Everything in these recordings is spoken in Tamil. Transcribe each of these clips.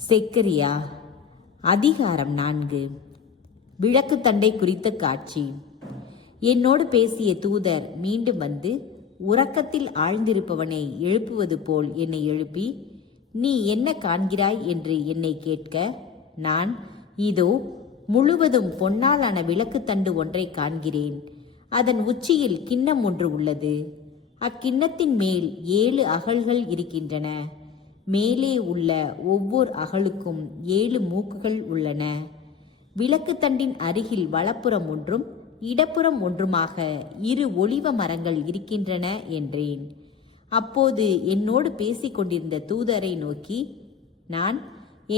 செக்கரியா அதிகாரம் 4. விளக்கு தண்டை குறித்த காட்சி. என்னோடு பேசிய தூதர் மீண்டும் வந்து உறக்கத்தில் ஆழ்ந்திருப்பவனை எழுப்புவது போல் என்னை எழுப்பி, நீ என்ன காண்கிறாய் என்று என்னை கேட்க, நான், இதோ முழுவதும் பொன்னாலான விளக்கு தண்டு ஒன்றை காண்கிறேன். அதன் உச்சியில் கிண்ணம் ஒன்று உள்ளது. அக்கிண்ணத்தின் மேல் 7 அகல்கள் இருக்கின்றன. மேலே உள்ள ஒவ்வொரு அகலுக்கும் 7 மூக்குகள் உள்ளன. விளக்கு தண்டின் அருகில் வலப்புறம் ஒன்றும் இடப்புறம் ஒன்றுமாக 2 ஒலிவ மரங்கள் இருக்கின்றன என்றேன். அப்போது என்னோடு பேசிக் கொண்டிருந்த தூதரை நோக்கி நான்,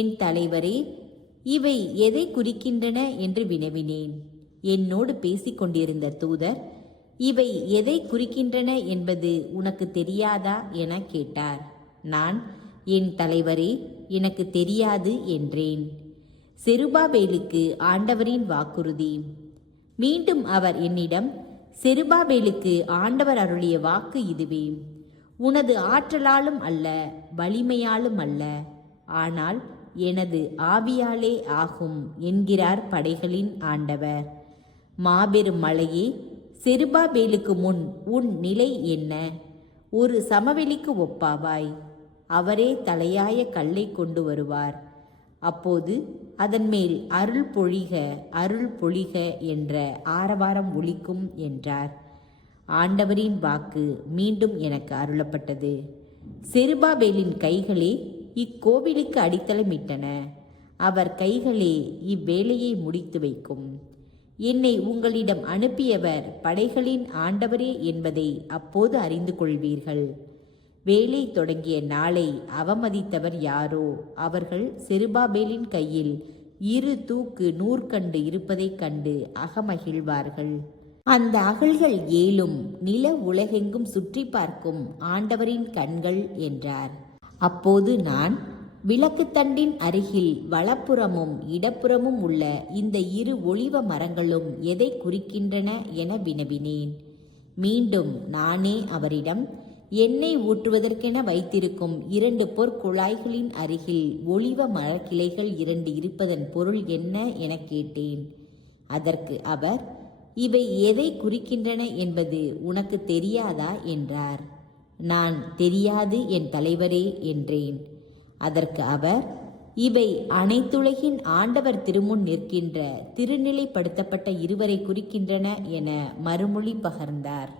என் தலைவரே, இவை எதை குறிக்கின்றன என்று வினவினேன். என்னோடு பேசிக் கொண்டிருந்த தூதர், இவை எதை குறிக்கின்றன என்பது உனக்கு தெரியாதா என கேட்டார். நான், என் தலைவரே, எனக்கு தெரியாது என்றேன். செருபாபேலுக்கு ஆண்டவரின் வாக்குறுதி. மீண்டும் அவர் என்னிடம், செருபாபேலுக்கு ஆண்டவர் அருளிய வாக்கு இதுவே, உனது ஆற்றலாலும் அல்ல, வலிமையாலும் அல்ல, ஆனால் எனது ஆவியாலே ஆகும் என்கிறார் படைகளின் ஆண்டவர். மாபெரும் மலையே, செருபாபேலுக்கு முன் உன் நிலை என்ன? ஒரு சமவெளிக்கு ஒப்பாவாய். அவரே தலையாய கல்லை கொண்டு வருவார். அப்போது அதன் மேல் அருள் பொழிக, அருள் பொழிக என்ற ஆரவாரம் ஒலிக்கும் என்றார். ஆண்டவரின் வாக்கு மீண்டும் எனக்கு அருளப்பட்டது. செருபாபேலின் கைகளே இக்கோவிலுக்கு அடித்தளமிட்டன. அவர் கைகளே இவ்வேலையை முடித்து வைக்கும். என்னை உங்களிடம் அனுப்பியவர் படைகளின் ஆண்டவரே என்பதை அப்போது அறிந்து கொள்வீர்கள். வேலை தொடங்கிய நாளை அவமதித்தவர் யாரோ அவர்கள் செருபாபேலின் கையில் 2 தூக்கு நூற்கண்டு இருப்பதைக் கண்டு அகமகிழ்வார்கள். அந்த அகல்கள் 7ம் நில உலகெங்கும் சுற்றி பார்க்கும் ஆண்டவரின் கண்கள் என்றார். அப்போது நான், விளக்கு தண்டின் அருகில் வலப்புறமும் இடப்புறமும் உள்ள இந்த 2 ஒலிவ மரங்களும் எதை குறிக்கின்றன என வினவினேன். மீண்டும் நானே அவரிடம், எண்ணெய் ஊற்றுவதற்கென வைத்திருக்கும் 2 பொற்குழாய்களின் அருகில் ஒலிவ மரக்கிளைகள் 2 இருப்பதன் பொருள் என்ன என கேட்டேன். அதற்கு அவர், இவை எதை குறிக்கின்றன என்பது உனக்கு தெரியாதா என்றார். நான், தெரியாது என் தலைவரே என்றேன். அதற்கு அவர், இவை அனைத்துலகின் ஆண்டவர் திருமுன் நிற்கின்ற திருநிலைப்படுத்தப்பட்ட 2 குறிக்கின்றன என மறுமொழி பகர்ந்தார்.